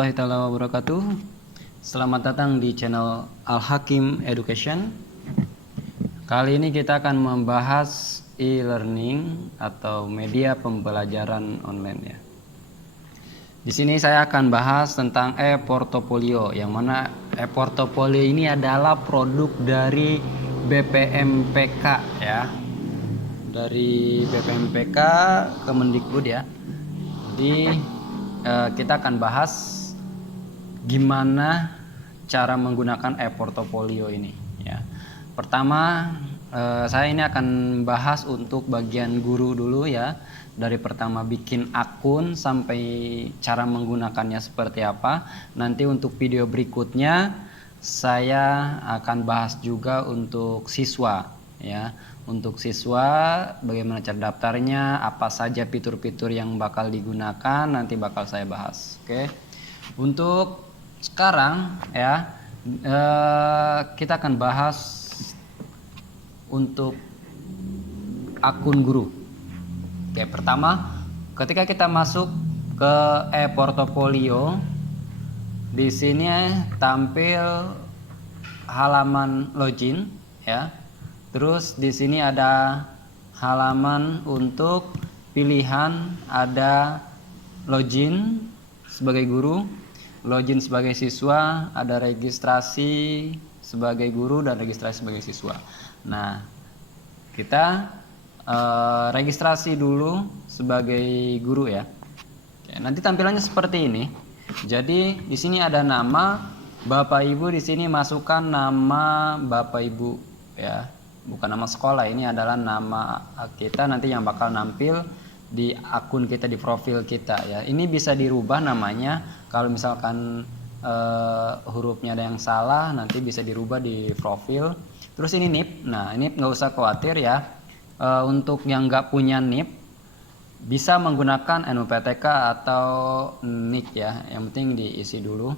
warahmatullahi taala wabarakatuh. Selamat datang di channel Al Hakim Education. Kali ini kita akan membahas e-learning atau media pembelajaran online ya. Di sini saya akan bahas tentang e-portofolio, yang mana e-portofolio ini adalah produk dari BPMPK ya. Dari BPMPK Kemendikbud ya. Jadi kita akan bahas gimana cara menggunakan e-portofolio ini ya. Pertama, saya ini akan bahas untuk bagian guru dulu ya, dari pertama bikin akun sampai cara menggunakannya seperti apa. Nanti untuk video berikutnya saya akan bahas juga untuk siswa ya. Untuk siswa bagaimana cara daftarnya, apa saja fitur-fitur yang bakal digunakan, nanti bakal saya bahas. Oke. Untuk sekarang ya, kita akan bahas untuk akun guru. Oke, pertama ketika kita masuk ke e-portofolio, di sini tampil halaman login ya. Terus di sini ada halaman untuk pilihan, ada login sebagai guru, login sebagai siswa, ada registrasi sebagai guru dan registrasi sebagai siswa. Nah, kita registrasi dulu sebagai guru ya. Oke, nanti tampilannya seperti ini. Jadi di sini ada nama Bapak Ibu, di sini masukkan nama Bapak Ibu ya. Bukan nama sekolah, ini adalah nama kita nanti yang bakal nampil di akun kita, di profil kita ya. Ini bisa dirubah namanya, kalau misalkan hurufnya ada yang salah nanti bisa dirubah di profil. Terus ini NIP, nah ini nggak usah khawatir ya. Untuk yang nggak punya NIP bisa menggunakan NUPTK atau NIK ya, yang penting diisi dulu.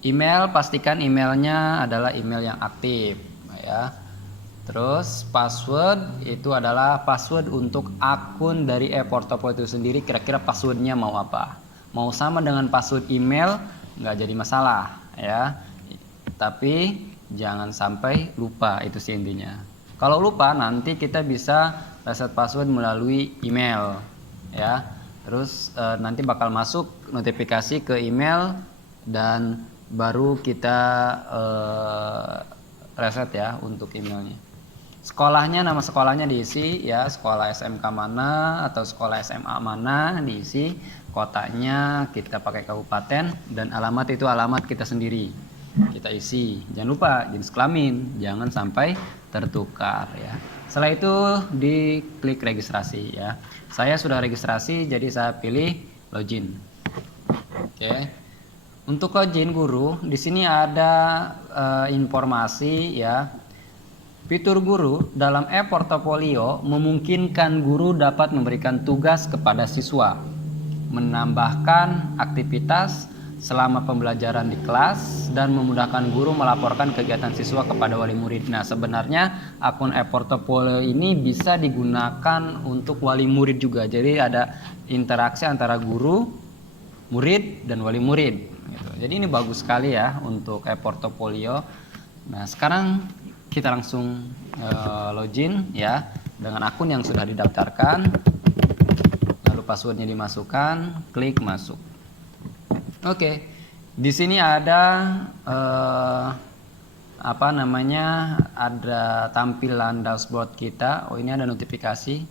Email, pastikan emailnya adalah email yang aktif ya. Terus password itu adalah password untuk akun dari e-portofolio itu sendiri. Kira-kira passwordnya mau apa? Mau sama dengan password email nggak jadi masalah ya. Tapi jangan sampai lupa, itu sih intinya. Kalau lupa nanti kita bisa reset password melalui email ya. Terus nanti bakal masuk notifikasi ke email dan baru kita reset ya untuk emailnya. Sekolahnya, nama sekolahnya diisi ya, sekolah SMK mana atau sekolah SMA mana diisi, kotanya kita pakai kabupaten, dan alamat itu alamat kita sendiri kita isi. Jangan lupa jenis kelamin, jangan sampai tertukar ya. Setelah itu diklik registrasi ya. Saya sudah registrasi, jadi saya pilih login. Oke. Untuk login guru, di sini ada informasi ya. Fitur guru dalam e-portofolio memungkinkan guru dapat memberikan tugas kepada siswa, menambahkan aktivitas selama pembelajaran di kelas, dan memudahkan guru melaporkan kegiatan siswa kepada wali murid. Nah, sebenarnya akun e-portofolio ini bisa digunakan untuk wali murid juga. Jadi ada interaksi antara guru, murid, dan wali murid gitu. Jadi ini bagus sekali ya untuk e-portofolio. Nah, sekarang kita langsung login ya dengan akun yang sudah didaftarkan, lalu passwordnya dimasukkan, klik masuk. Oke, di sini ada ada tampilan dashboard kita. Oh, ini ada notifikasi.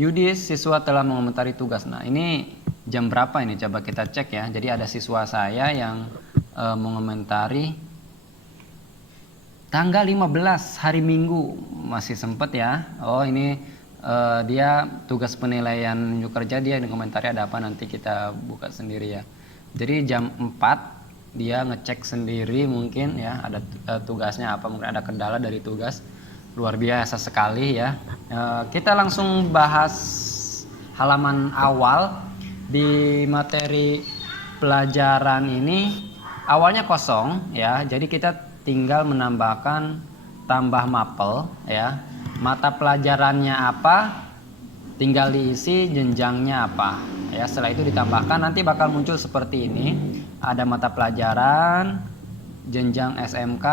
Yudis, siswa telah mengomentari tugas. Nah, ini jam berapa ini? Coba kita cek ya. Jadi ada siswa saya yang mengomentari tanggal 15 hari Minggu, masih sempet ya. Oh, ini dia tugas penilaian unjuk kerja, dia di komentari ada apa, nanti kita buka sendiri ya. Jadi jam 4 dia ngecek sendiri mungkin ya, ada tugasnya apa, mungkin ada kendala dari tugas. Luar biasa sekali ya. Kita langsung bahas halaman awal. Di materi pelajaran ini awalnya kosong ya, jadi kita tinggal menambahkan tambah mapel ya. Mata pelajarannya apa, tinggal diisi jenjangnya apa ya. Setelah itu ditambahkan, nanti bakal muncul seperti ini, ada mata pelajaran, jenjang SMK,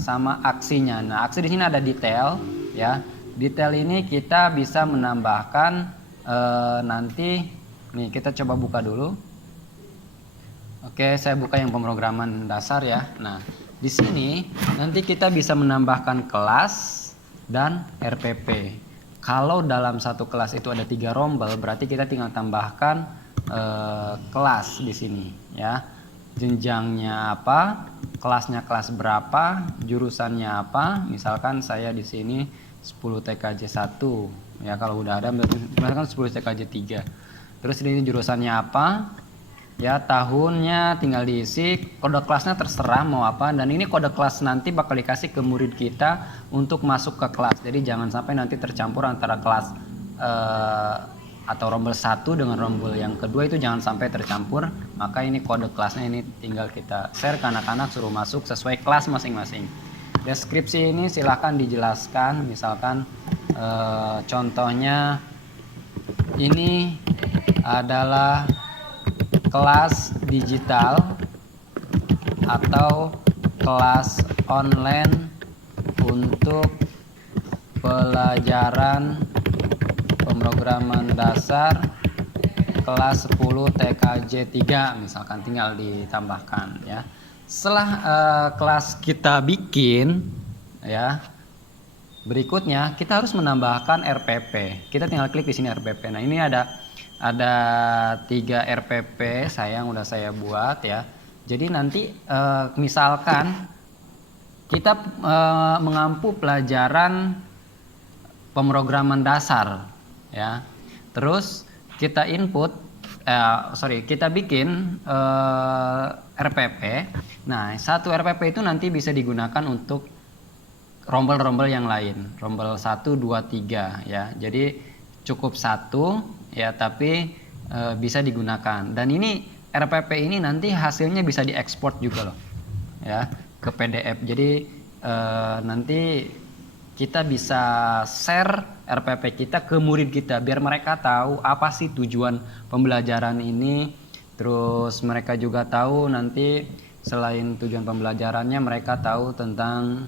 sama aksinya. Nah, aksi di sini ada detail ya. Detail ini kita bisa menambahkan nanti nih, kita coba buka dulu. Oke, saya buka yang pemrograman dasar ya. Nah, di sini nanti kita bisa menambahkan kelas dan RPP. Kalau dalam satu kelas itu ada 3 rombel, berarti kita tinggal tambahkan kelas di sini ya. Jenjangnya apa, kelasnya kelas berapa, jurusannya apa. Misalkan saya di sini 10 TKJ 1 ya, kalau udah ada misalkan 10 TKJ 3. Terus ini jurusannya apa ya, tahunnya tinggal diisi, kode kelasnya terserah mau apa, dan ini kode kelas nanti bakal dikasih ke murid kita untuk masuk ke kelas. Jadi jangan sampai nanti tercampur antara kelas atau rombel 1 dengan rombel yang kedua, itu jangan sampai tercampur. Maka ini kode kelasnya ini tinggal kita share ke anak-anak, suruh masuk sesuai kelas masing-masing. Deskripsi ini silahkan dijelaskan, misalkan contohnya ini adalah kelas digital atau kelas online untuk pelajaran pemrograman dasar kelas 10 TKJ 3, misalkan tinggal ditambahkan ya. Setelah kelas kita bikin ya, berikutnya kita harus menambahkan RPP. Kita tinggal klik di sini RPP. Nah, ini ada 3 RPP yang udah saya buat ya. Jadi nanti misalkan kita mengampu pelajaran pemrograman dasar ya. Terus kita kita bikin RPP. Nah, satu RPP itu nanti bisa digunakan untuk rombel-rombel yang lain, rombel 1, 2, 3 ya. Jadi cukup 1 ya, tapi bisa digunakan. Dan ini RPP ini nanti hasilnya bisa diekspor juga loh ya, ke PDF. Jadi nanti kita bisa share RPP kita ke murid kita biar mereka tahu apa sih tujuan pembelajaran ini. Terus mereka juga tahu nanti selain tujuan pembelajarannya, mereka tahu tentang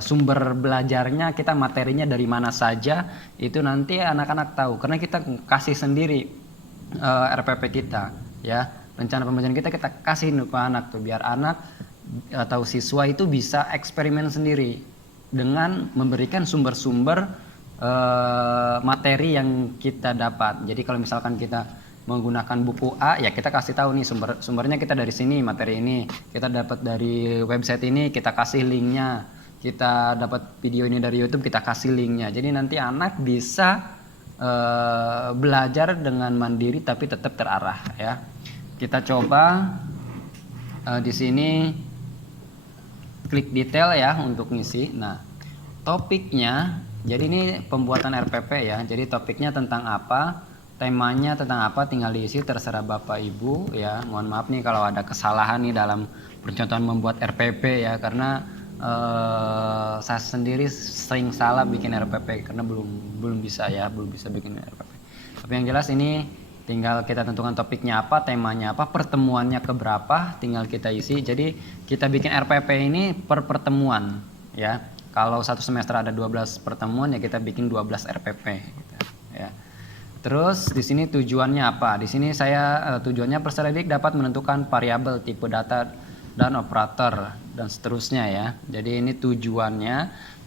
sumber belajarnya, kita materinya dari mana saja, itu nanti anak-anak tahu karena kita kasih sendiri RPP kita ya. Rencana pembelajaran kita kasih ke anak tuh, biar anak atau siswa itu bisa eksperimen sendiri dengan memberikan sumber-sumber materi yang kita dapat. Jadi kalau misalkan kita menggunakan buku A ya, kita kasih tahu nih sumbernya kita dari sini, materi ini kita dapat dari website ini, kita kasih linknya. Kita dapat video ini dari YouTube, kita kasih linknya. Jadi nanti anak bisa belajar dengan mandiri tapi tetap terarah ya. Kita coba di sini klik detail ya untuk ngisi. Nah, topiknya, jadi ini pembuatan RPP ya. Jadi topiknya tentang apa, temanya tentang apa, tinggal diisi, terserah Bapak Ibu ya. Mohon maaf nih kalau ada kesalahan nih dalam percontohan membuat RPP ya, karena saya sendiri sering salah bikin RPP karena belum bisa bikin RPP. Tapi yang jelas ini tinggal kita tentukan topiknya apa, temanya apa, pertemuannya keberapa, tinggal kita isi. Jadi kita bikin RPP ini per pertemuan ya. Kalau satu semester ada 12 pertemuan ya, kita bikin 12 RPP gitu, ya. Terus di sini tujuannya apa? Di sini saya tujuannya peserta didik dapat menentukan variabel, tipe data dan operator dan seterusnya ya. Jadi ini tujuannya.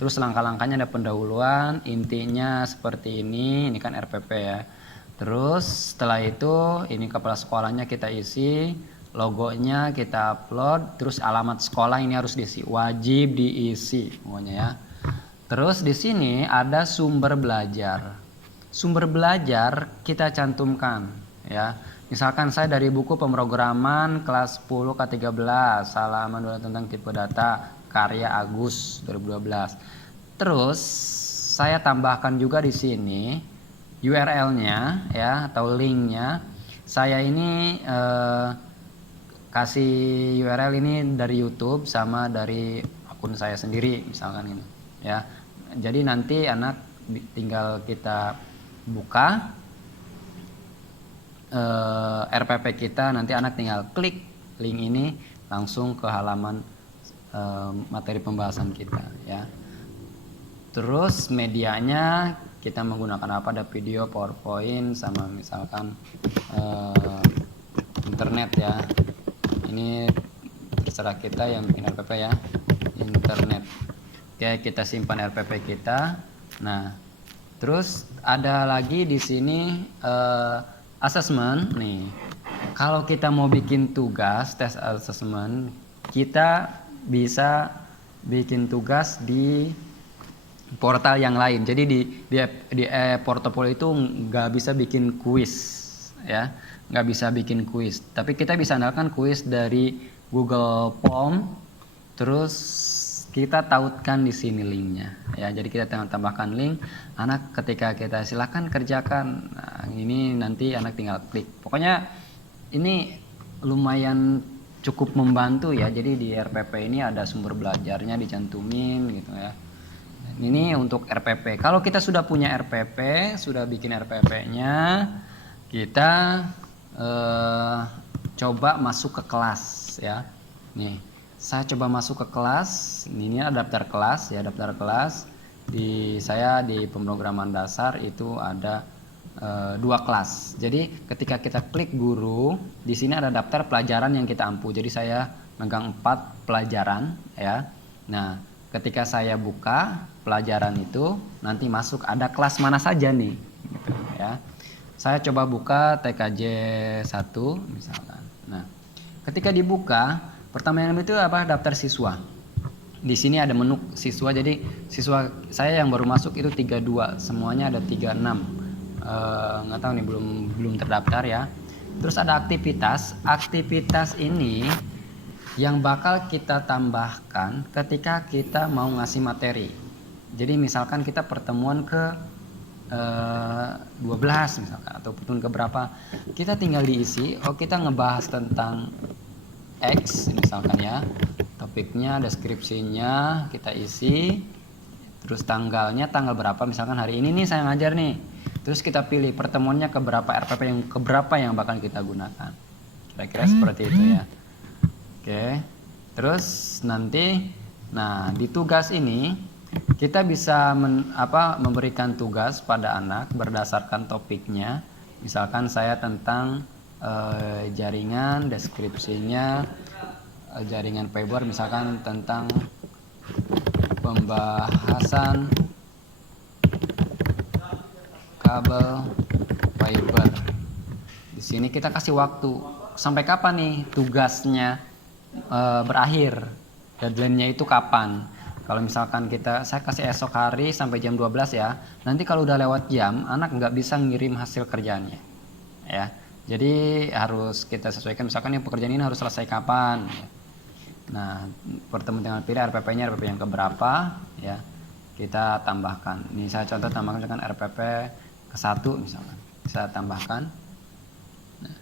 Terus langkah-langkahnya ada pendahuluan, intinya seperti ini kan RPP ya. Terus setelah itu ini kepala sekolahnya kita isi, logonya kita upload, terus alamat sekolah ini harus diisi, wajib diisi pokoknya ya. Terus di sini ada sumber belajar. Sumber belajar kita cantumkan ya. Misalkan saya dari buku pemrograman kelas 10 K13, halaman 2 tentang tipe data, karya Agus 2012. Terus saya tambahkan juga di sini URL-nya ya, atau link-nya. Saya ini kasih URL ini dari YouTube sama dari akun saya sendiri misalkan ini ya. Jadi nanti anak tinggal kita buka RPP kita, nanti anak tinggal klik link ini langsung ke halaman materi pembahasan kita ya. Terus medianya kita menggunakan apa? Ada video, PowerPoint, sama misalkan internet ya. Ini terserah kita yang bikin RPP ya, internet. Oke, kita simpan RPP kita. Nah, terus ada lagi di sini assessment nih. Kalau kita mau bikin tugas tes assessment, kita bisa bikin tugas di portal yang lain. Jadi di portofolio itu nggak bisa bikin kuis ya, nggak bisa bikin kuis. Tapi kita bisa andalkan kuis dari Google Form. Terus kita tautkan di sini linknya ya. Jadi kita tambahkan link, anak ketika kita silakan kerjakan. Nah, ini nanti anak tinggal klik. Pokoknya ini lumayan cukup membantu ya. Jadi di RPP ini ada sumber belajarnya dicantumin gitu ya. Ini untuk RPP. Kalau kita sudah punya RPP, sudah bikin RPP-nya, kita coba masuk ke kelas ya. Nih, saya coba masuk ke kelas. Ini ada daftar kelas ya, daftar kelas. Saya di pemrograman dasar itu ada 2 kelas. Jadi ketika kita klik guru, di sini ada daftar pelajaran yang kita ampu. Jadi saya megang 4 pelajaran ya. Nah, ketika saya buka pelajaran itu, nanti masuk ada kelas mana saja nih gitu ya. Saya coba buka TKJ 1 misalkan. Nah, ketika dibuka, pertama yang itu apa? Daftar siswa. Di sini ada menu siswa. Jadi siswa saya yang baru masuk itu 32, semuanya ada 36. Nggak tahu nih, belum terdaftar ya. Terus ada aktivitas. Aktivitas ini yang bakal kita tambahkan ketika kita mau ngasih materi. Jadi misalkan kita pertemuan ke 12 misalkan, atau pertemuan ke berapa, kita tinggal diisi. Oh, kita ngebahas tentang X misalkan ya, topiknya, deskripsinya kita isi, terus tanggalnya tanggal berapa, misalkan hari ini nih saya ngajar nih, terus kita pilih pertemuannya ke berapa, RPP yang ke berapa yang bakal kita gunakan, kira-kira seperti itu ya. Oke, terus nanti, nah di tugas ini kita bisa memberikan tugas pada anak berdasarkan topiknya. Misalkan saya tentang jaringan, deskripsinya jaringan fiber, misalkan tentang pembahasan kabel fiber. Di sini kita kasih waktu sampai kapan nih tugasnya berakhir, deadline-nya itu kapan. Kalau misalkan saya kasih esok hari sampai jam 12 ya, nanti kalau udah lewat jam, anak nggak bisa ngirim hasil kerjaannya ya. Jadi harus kita sesuaikan, misalkan yang pekerjaan ini harus selesai kapan ya. Nah, pertemuan tinggal pilih RPP-nya, RPP yang keberapa ya, kita tambahkan. Ini saya contoh tambahkan misalkan RPP ke 1 misalkan, saya tambahkan. Nah,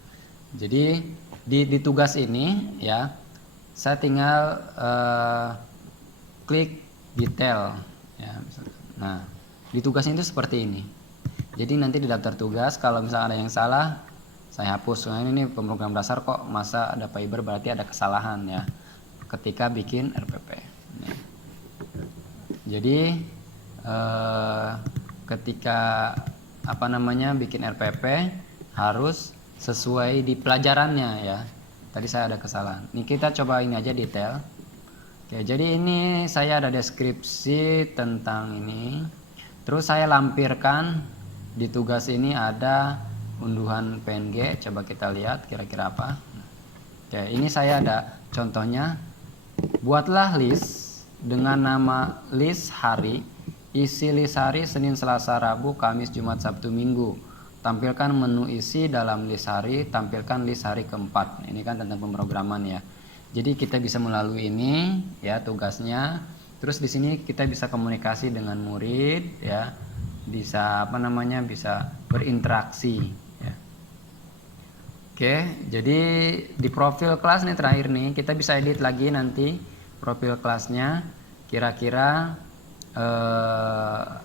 jadi di tugas ini ya, saya tinggal klik detail ya misalkan. Nah, di tugasnya itu seperti ini. Jadi nanti di daftar tugas kalau misalnya ada yang salah, saya hapus. Nah, ini pemrogram dasar kok masa ada fiber, berarti ada kesalahan ya ketika bikin RPP. Nah, jadi ketika bikin RPP harus sesuai di pelajarannya ya. Tadi saya ada kesalahan. Ini kita coba ini aja detail. Oke, jadi ini saya ada deskripsi tentang ini. Terus saya lampirkan di tugas ini ada unduhan PNG. Coba kita lihat kira-kira apa. Oke, ini saya ada contohnya. Buatlah list dengan nama list hari. Isi list hari Senin, Selasa, Rabu, Kamis, Jumat, Sabtu, Minggu. Tampilkan menu isi dalam list hari. Tampilkan list hari keempat. Ini kan tentang pemrograman ya. Jadi kita bisa melalui ini ya tugasnya. Terus di sini kita bisa komunikasi dengan murid ya. Bisa bisa berinteraksi ya. Oke, jadi di profil kelas nih terakhir nih, kita bisa edit lagi nanti profil kelasnya. Kira-kira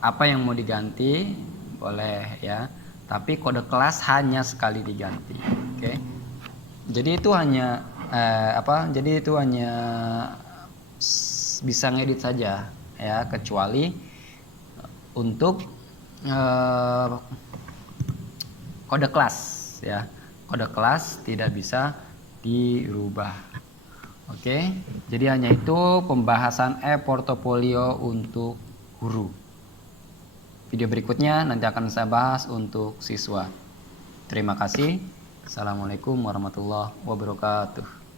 apa yang mau diganti. boleh ya. Tapi kode kelas hanya sekali diganti. Oke. Jadi itu hanya Jadi itu hanya bisa ngedit saja ya, kecuali untuk kode kelas ya. Kode kelas tidak bisa dirubah. Oke. Jadi hanya itu pembahasan e-portofolio untuk guru. Video berikutnya nanti akan saya bahas untuk siswa. Terima kasih. Assalamualaikum warahmatullahi wabarakatuh.